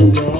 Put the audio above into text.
Thank you.